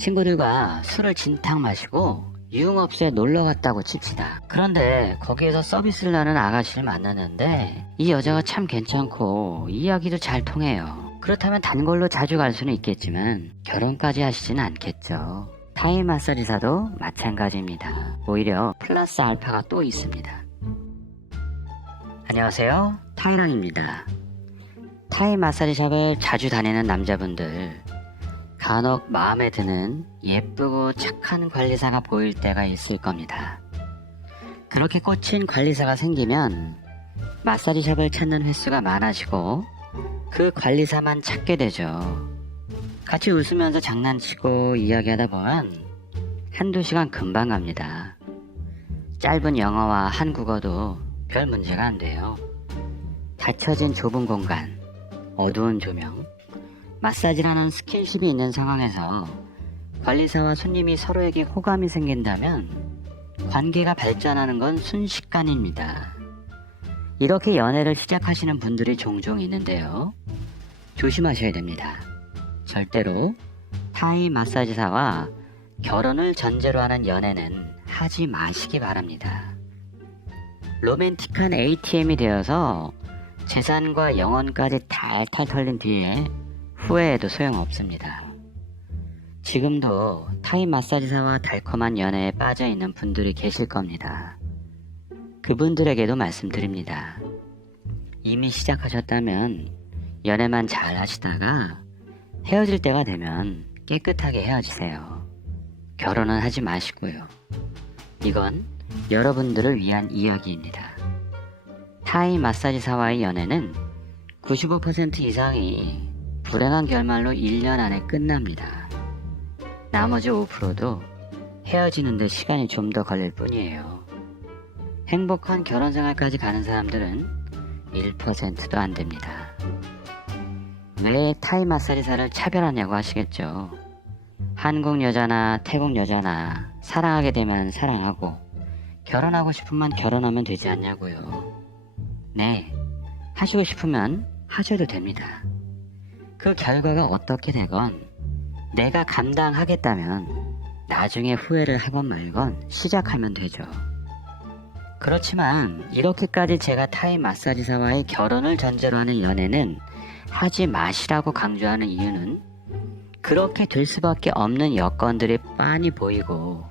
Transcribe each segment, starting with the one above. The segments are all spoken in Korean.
친구들과 술을 진탕 마시고 유흥업소에 놀러 갔다고 칩시다. 그런데 거기에서 서비스를 하는 아가씨를 만났는데 이 여자가 참 괜찮고 이야기도 잘 통해요. 그렇다면 단골로 자주 갈 수는 있겠지만 결혼까지 하시지는 않겠죠. 타이 마사지사도 마찬가지입니다. 오히려 플러스 알파가 또 있습니다. 안녕하세요, 타이랑입니다. 타이 마사지샵을 자주 다니는 남자분들, 간혹 마음에 드는 예쁘고 착한 관리사가 보일 때가 있을 겁니다. 그렇게 꽂힌 관리사가 생기면 마사지샵을 찾는 횟수가 많아지고 그 관리사만 찾게 되죠. 같이 웃으면서 장난치고 이야기하다 보면 한두 시간 금방 갑니다. 짧은 영어와 한국어도 별 문제가 안 돼요. 닫혀진 좁은 공간, 어두운 조명, 마사지라는 스킨십이 있는 상황에서 관리사와 손님이 서로에게 호감이 생긴다면 관계가 발전하는 건 순식간입니다. 이렇게 연애를 시작하시는 분들이 종종 있는데요. 조심하셔야 됩니다. 절대로 타이 마사지사와 결혼을 전제로 하는 연애는 하지 마시기 바랍니다. 로맨틱한 ATM이 되어서 재산과 영혼까지 탈탈 털린 뒤에 후회해도 소용없습니다. 지금도 타이 마사지사와 달콤한 연애에 빠져있는 분들이 계실 겁니다. 그분들에게도 말씀드립니다. 이미 시작하셨다면 연애만 잘 하시다가 헤어질 때가 되면 깨끗하게 헤어지세요. 결혼은 하지 마시고요. 이건 여러분들을 위한 이야기입니다. 타이 마사지사와의 연애는 95% 이상이 불행한 결말로 1년 안에 끝납니다. 나머지 5%도 헤어지는 데 시간이 좀 더 걸릴 뿐이에요. 행복한 결혼 생활까지 가는 사람들은 1%도 안 됩니다. 왜 타이 마사지사를 차별하냐고 하시겠죠. 한국 여자나 태국 여자나 사랑하게 되면 사랑하고 결혼하고 싶으면 결혼하면 되지 않냐고요. 네, 하시고 싶으면 하셔도 됩니다. 그 결과가 어떻게 되건 내가 감당하겠다면 나중에 후회를 하건 말건 시작하면 되죠. 그렇지만 이렇게까지 제가 타이 마사지사와의 결혼을 전제로 하는 연애는 하지 마시라고 강조하는 이유는 그렇게 될 수밖에 없는 여건들이 빤히 보이고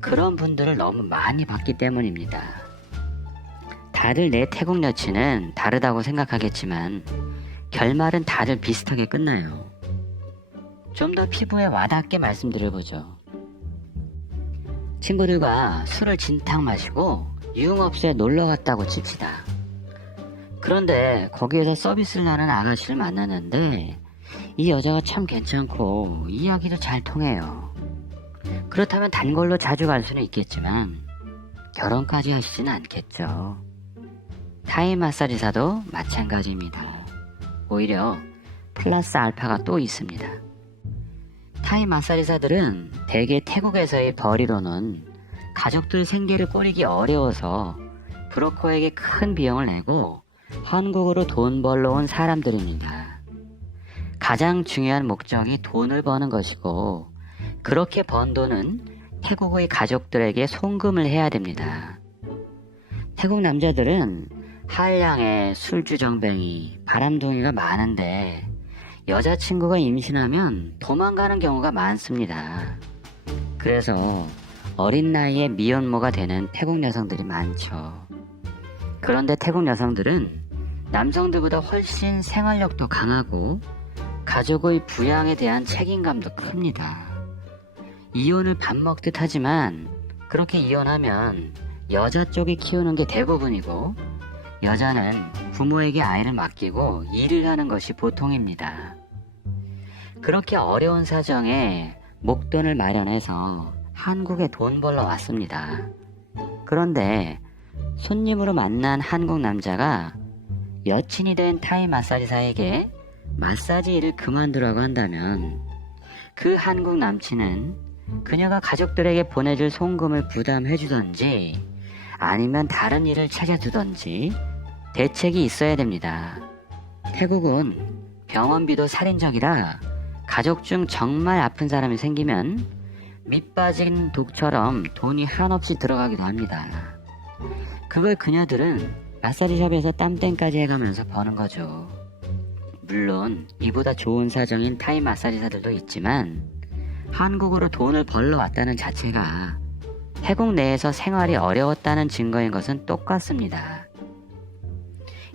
그런 분들을 너무 많이 봤기 때문입니다. 다들 내 태국 여친은 다르다고 생각하겠지만 결말은 다들 비슷하게 끝나요. 좀 더 피부에 와닿게 말씀드려보죠. 친구들과 술을 진탕 마시고 유흥업소에 놀러 갔다고 칩시다. 그런데 거기에서 서비스를 하는 아가씨를 만났는데 이 여자가 참 괜찮고 이야기도 잘 통해요. 그렇다면 단골로 자주 갈 수는 있겠지만 결혼까지 하시지는 않겠죠. 타이 마사지사도 마찬가지입니다. 오히려 플러스 알파가 또 있습니다. 타이 마사지사들은 대개 태국에서의 벌이로는 가족들 생계를 꾸리기 어려워서 브로커에게 큰 비용을 내고 한국으로 돈 벌러 온 사람들입니다. 가장 중요한 목적이 돈을 버는 것이고 그렇게 번 돈은 태국의 가족들에게 송금을 해야 됩니다. 태국 남자들은 한량에 술주정뱅이, 바람둥이가 많은데 여자친구가 임신하면 도망가는 경우가 많습니다. 그래서 어린 나이에 미혼모가 되는 태국 여성들이 많죠. 그런데 태국 여성들은 남성들보다 훨씬 생활력도 강하고 가족의 부양에 대한 책임감도 큽니다. 이혼을 밥 먹듯 하지만 그렇게 이혼하면 여자 쪽이 키우는 게 대부분이고 여자는 부모에게 아이를 맡기고 일을 하는 것이 보통입니다. 그렇게 어려운 사정에 목돈을 마련해서 한국에 돈 벌러 왔습니다. 그런데 손님으로 만난 한국 남자가 여친이 된 타이 마사지사에게 마사지 일을 그만두라고 한다면 그 한국 남친은 그녀가 가족들에게 보내줄 송금을 부담해주던지 아니면 다른 일을 찾아두던지 대책이 있어야 됩니다. 태국은 병원비도 살인적이라 가족 중 정말 아픈 사람이 생기면 밑 빠진 독처럼 돈이 한없이 들어가기도 합니다. 그걸 그녀들은 마사지샵에서 땀땡까지 해가면서 버는 거죠. 물론 이보다 좋은 사정인 타이 마사지사들도 있지만 한국으로 돈을 벌러 왔다는 자체가 태국 내에서 생활이 어려웠다는 증거인 것은 똑같습니다.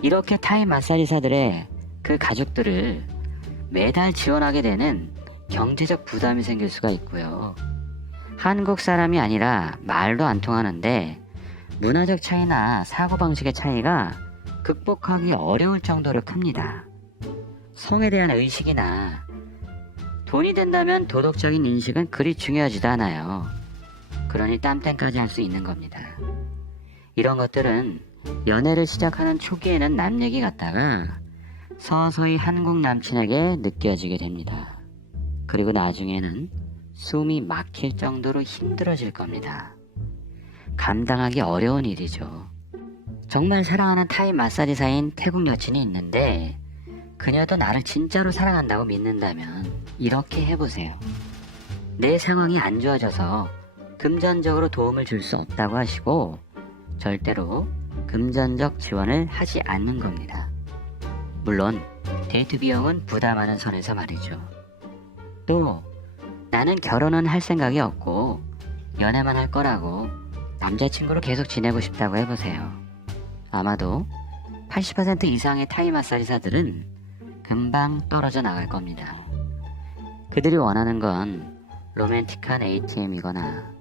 이렇게 타이 마사지사들의 그 가족들을 매달 지원하게 되는 경제적 부담이 생길 수가 있고요. 한국 사람이 아니라 말도 안 통하는데 문화적 차이나 사고방식의 차이가 극복하기 어려울 정도로 큽니다. 성에 대한 의식이나 돈이 된다면 도덕적인 인식은 그리 중요하지도 않아요. 그러니 땀땡까지 할 수 있는 겁니다. 이런 것들은 연애를 시작하는 초기에는 남 얘기 같다가 서서히 한국 남친에게 느껴지게 됩니다. 그리고 나중에는 숨이 막힐 정도로 힘들어질 겁니다. 감당하기 어려운 일이죠. 정말 사랑하는 타이 마사지사인 태국 여친이 있는데 그녀도 나를 진짜로 사랑한다고 믿는다면 이렇게 해보세요. 내 상황이 안 좋아져서 금전적으로 도움을 줄 수 없다고 하시고 절대로 금전적 지원을 하지 않는 겁니다. 물론 데이트 비용은 부담하는 선에서 말이죠. 또 나는 결혼은 할 생각이 없고 연애만 할 거라고 남자친구로 계속 지내고 싶다고 해보세요. 아마도 80% 이상의 타이 마사지사들은 금방 떨어져 나갈 겁니다. 그들이 원하는 건 로맨틱한 ATM이거나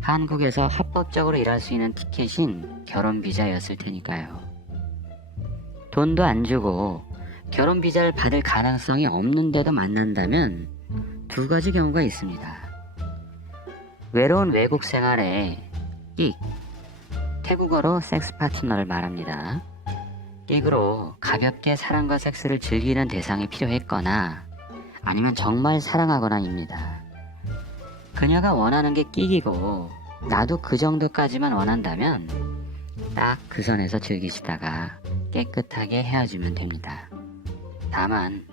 한국에서 합법적으로 일할 수 있는 티켓인 결혼 비자였을 테니까요. 돈도 안 주고 결혼 비자를 받을 가능성이 없는데도 만난다면 두 가지 경우가 있습니다. 외로운 외국 생활에 끽, 태국어로 섹스 파트너를 말합니다. 끽으로 가볍게 사랑과 섹스를 즐기는 대상이 필요했거나 아니면 정말 사랑하거나입니다. 그녀가 원하는 게 끽이고 나도 그 정도까지만 원한다면 딱 그 선에서 즐기시다가 깨끗하게 헤어지면 됩니다. 다만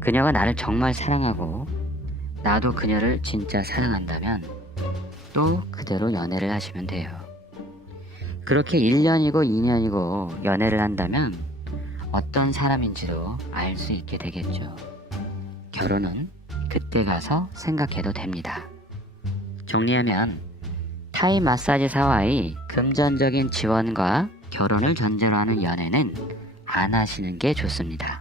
그녀가 나를 정말 사랑하고 나도 그녀를 진짜 사랑한다면 또 그대로 연애를 하시면 돼요. 그렇게 1년이고 2년이고 연애를 한다면 어떤 사람인지도 알 수 있게 되겠죠. 결혼은 그때 가서 생각해도 됩니다. 정리하면 타이 마사지사와의 금전적인 지원과 결혼을 전제로 하는 연애는 안 하시는 게 좋습니다.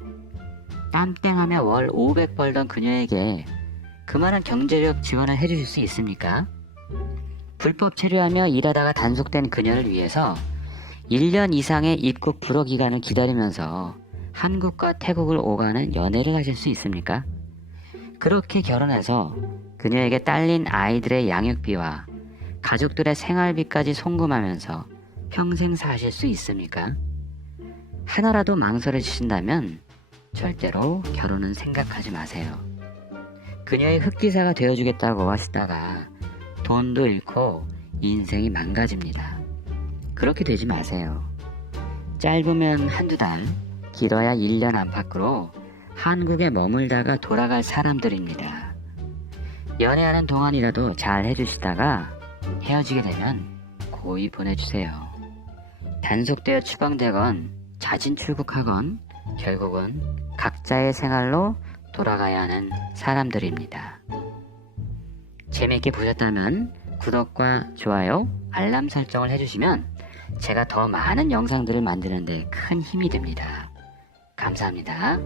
땀땡하며 월 500 벌던 그녀에게 그만한 경제적 지원을 해주실 수 있습니까? 불법 체류하며 일하다가 단속된 그녀를 위해서 1년 이상의 입국 불허 기간을 기다리면서 한국과 태국을 오가는 연애를 하실 수 있습니까? 그렇게 결혼해서 그녀에게 딸린 아이들의 양육비와 가족들의 생활비까지 송금하면서 평생 사실 수 있습니까? 하나라도 망설여지신다면 절대로 결혼은 생각하지 마세요. 그녀의 흑기사가 되어주겠다고 하시다가 돈도 잃고 인생이 망가집니다. 그렇게 되지 마세요. 짧으면 한두 달, 길어야 1년 안팎으로 한국에 머물다가 돌아갈 사람들입니다. 연애하는 동안이라도 잘 해주시다가 헤어지게 되면 고이 보내주세요. 단속되어 추방되건 자진 출국하건 결국은 각자의 생활로 돌아가야 하는 사람들입니다. 재미있게 보셨다면 구독과 좋아요, 알람 설정을 해주시면 제가 더 많은 영상들을 만드는 데 큰 힘이 됩니다. 감사합니다.